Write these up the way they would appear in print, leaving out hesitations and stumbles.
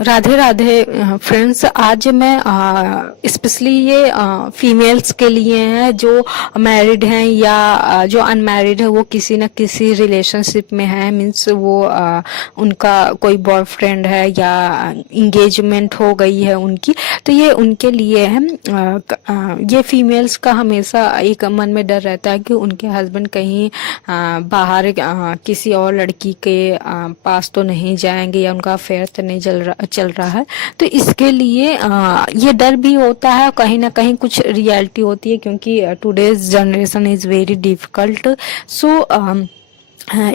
Radhe Radhe friends. आज मैं specially ये फीमेल्स के लिए है जो मैरिड हैं या जो अनमैरिड है, वो किसी न किसी रिलेशनशिप में है। मीन्स वो उनका कोई बॉयफ्रेंड है या इंगेजमेंट हो गई है उनकी, तो ये उनके लिए है। ये फीमेल्स का हमेशा एक मन में डर रहता है कि उनके हस्बैंड कहीं बाहर किसी और लड़की के पास तो नहीं जाएंगे या उनका अफेयर तो नहीं चल रहा है। तो इसके लिए ये डर भी होता है, कहीं ना कहीं कुछ रियलिटी होती है, क्योंकि today's generation is very difficult. So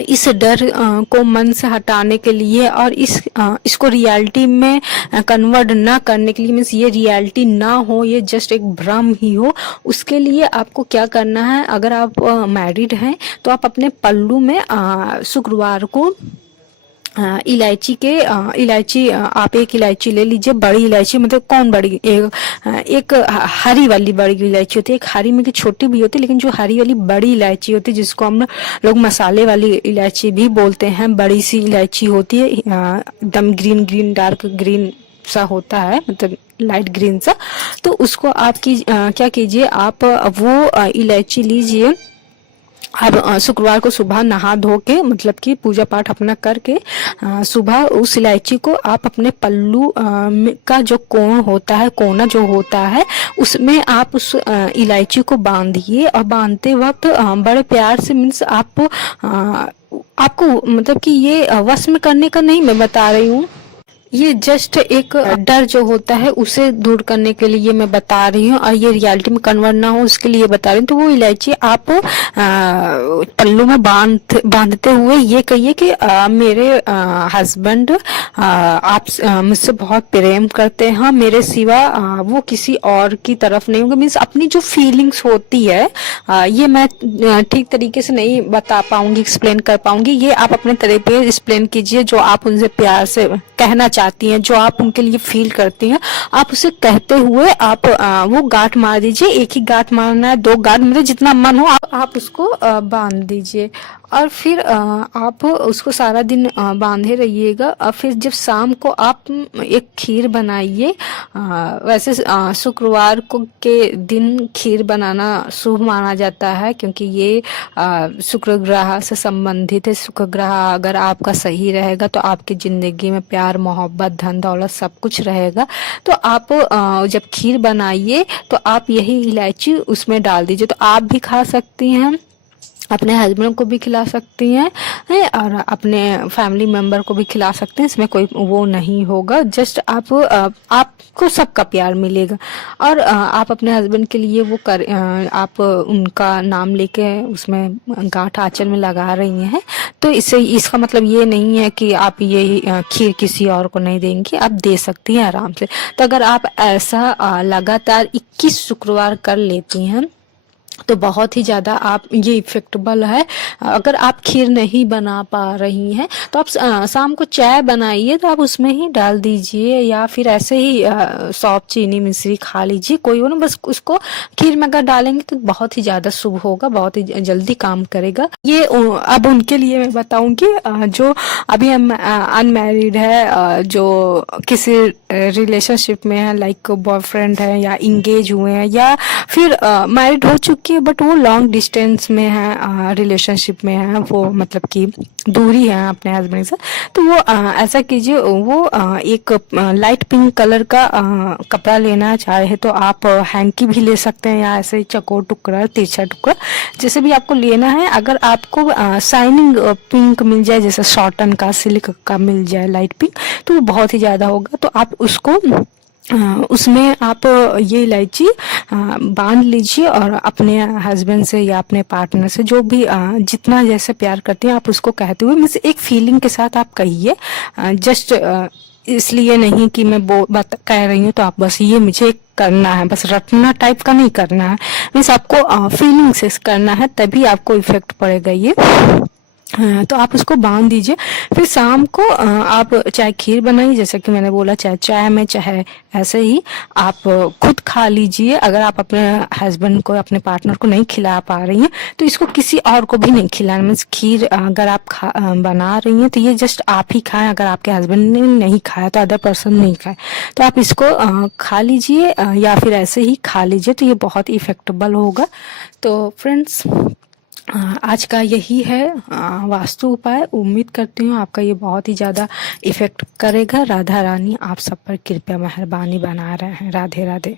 इस डर को मन से हटाने के लिए और इसको रियलिटी में कन्वर्ट ना करने के लिए, मीन्स ये रियलिटी ना हो, ये जस्ट एक भ्रम ही हो, उसके लिए आपको क्या करना है। अगर आप मैरिड हैं तो आप अपने पल्लू में शुक्रवार को इलायची आप एक इलायची ले लीजिए, बड़ी इलायची, मतलब कौन बड़ी, एक हरी वाली बड़ी इलायची होती है, एक हरी में की छोटी भी होती है, लेकिन जो हरी वाली बड़ी इलायची होती है जिसको हम लोग मसाले वाली इलायची भी बोलते हैं, बड़ी सी इलायची होती है, एकदम ग्रीन ग्रीन डार्क ग्रीन सा होता है, मतलब लाइट ग्रीन सा। तो उसको आप क्या कीजिए, आप वो इलायची लीजिए। अब शुक्रवार को सुबह नहा धो के, मतलब कि पूजा पाठ अपना करके, सुबह उस इलायची को आप अपने पल्लू का जो कोण होता है, कोना जो होता है, उसमें आप उस इलायची को बांधिए। और बांधते वक्त बड़े प्यार से, मीन्स आपको मतलब कि ये वश में करने का नहीं मैं बता रही हूँ, ये जस्ट एक डर जो होता है उसे दूर करने के लिए मैं बता रही हूँ, और ये रियलिटी में कन्वर्ट ना हो उसके लिए बता रही हूँ। तो वो इलायची आप पल्लू में बांधते हुए ये कहिए कि मेरे हस्बैंड आप मुझसे बहुत प्रेम करते हैं, मेरे सिवा वो किसी और की तरफ नहीं होंगे। मीन्स अपनी जो फीलिंग्स होती है, ये मैं ठीक तरीके से नहीं बता पाऊंगी, एक्सप्लेन कर पाऊंगी, ये आप अपने तरीके पे एक्सप्लेन कीजिए। जो आप उनसे प्यार से कहना चाहती हैं, जो आप उनके लिए फील करती हैं, आप उसे कहते हुए आप वो गांठ मार दीजिए। एक ही गांठ मारना है, 2 गांठ, मतलब जितना मन हो आप उसको बांध दीजिए। और फिर आप उसको सारा दिन बांधे रहिएगा। और फिर जब शाम को आप एक खीर बनाइए। वैसे शुक्रवार को के दिन खीर बनाना शुभ माना जाता है, क्योंकि ये शुक्र ग्रह से संबंधित है। शुक्र ग्रह अगर आपका सही रहेगा तो आपकी जिंदगी में प्यार, मोहब्बत, धन दौलत सब कुछ रहेगा। तो आप जब खीर बनाइए तो आप यही इलायची उसमें डाल दीजिए। तो आप भी खा सकती हैं, अपने हस्बैंड को भी खिला सकती हैं, और अपने फैमिली मेंबर को भी खिला सकते हैं। इसमें कोई वो नहीं होगा, जस्ट आपको सबका प्यार मिलेगा। और आप अपने हस्बैंड के लिए वो आप उनका नाम लेके उसमें गांठ आंचल में लगा रही हैं। तो इसका मतलब ये नहीं है कि आप ये खीर किसी और को नहीं देंगी, आप दे सकती हैं आराम से। तो अगर आप ऐसा लगातार 21 शुक्रवार कर लेती हैं तो बहुत ही ज़्यादा आप ये इफेक्टेबल है। अगर आप खीर नहीं बना पा रही हैं तो आप शाम को चाय बनाइए तो आप उसमें ही डाल दीजिए, या फिर ऐसे ही सौंफ, चीनी, मिश्री खा लीजिए, कोई वो ना, बस उसको खीर में अगर डालेंगे तो बहुत ही ज़्यादा शुभ होगा, बहुत ही जल्दी काम करेगा ये। अब उनके लिए मैं बताऊंगी जो अभी हम अनमैरिड है, जो किसी रिलेशनशिप में है, लाइक बॉयफ्रेंड है या इंगेज हुए हैं, या फिर मैरिड हो चुके कि बट वो लॉन्ग डिस्टेंस में है, रिलेशनशिप में है, वो मतलब कि दूरी है अपने हस्बैंड से। तो वो ऐसा कीजिए, वो एक लाइट पिंक कलर का कपड़ा लेना चाहे तो आप हैंकी भी ले सकते हैं, या ऐसे चकोर टुकड़ा, तिरछा टुकड़ा, जैसे भी आपको लेना है। अगर आपको शाइनिंग पिंक मिल जाए, जैसे शॉटन का, सिल्क का मिल जाए लाइट पिंक, तो वो बहुत ही ज़्यादा होगा। तो आप उसको उसमें आप ये इलायची बांध लीजिए, और अपने हस्बैंड से या अपने पार्टनर से, जो भी जितना जैसे प्यार करते हैं, आप उसको कहते हुए, मीन्स एक फीलिंग के साथ आप कहिए। जस्ट इसलिए नहीं कि मैं कह रही हूँ तो आप बस ये मुझे करना है, बस रटना टाइप का नहीं करना है, मीन्स आपको फीलिंग से करना है, तभी आपको इफेक्ट पड़ेगा ये। तो आप उसको बांध दीजिए। फिर शाम को आप चाहे खीर बनाइए, जैसे कि मैंने बोला, चाहे चाय में, चाहे ऐसे ही आप खुद खा लीजिए। अगर आप अपने हस्बैंड को, अपने पार्टनर को नहीं खिला पा रही हैं तो इसको किसी और को भी नहीं खिलाना। मीन्स खीर अगर आप बना रही हैं तो ये जस्ट आप ही खाएं। अगर आपके हस्बैंड ने नहीं खाया तो अदर पर्सन नहीं खाए, तो आप इसको खा लीजिए या फिर ऐसे ही खा लीजिए, तो ये बहुत इफेक्टेबल होगा। तो फ्रेंड्स, आज का यही है वास्तु उपाय। उम्मीद करती हूँ आपका ये बहुत ही ज़्यादा इफ़ेक्ट करेगा। राधा रानी आप सब पर कृपया मेहरबानी बना रहे हैं। राधे राधे।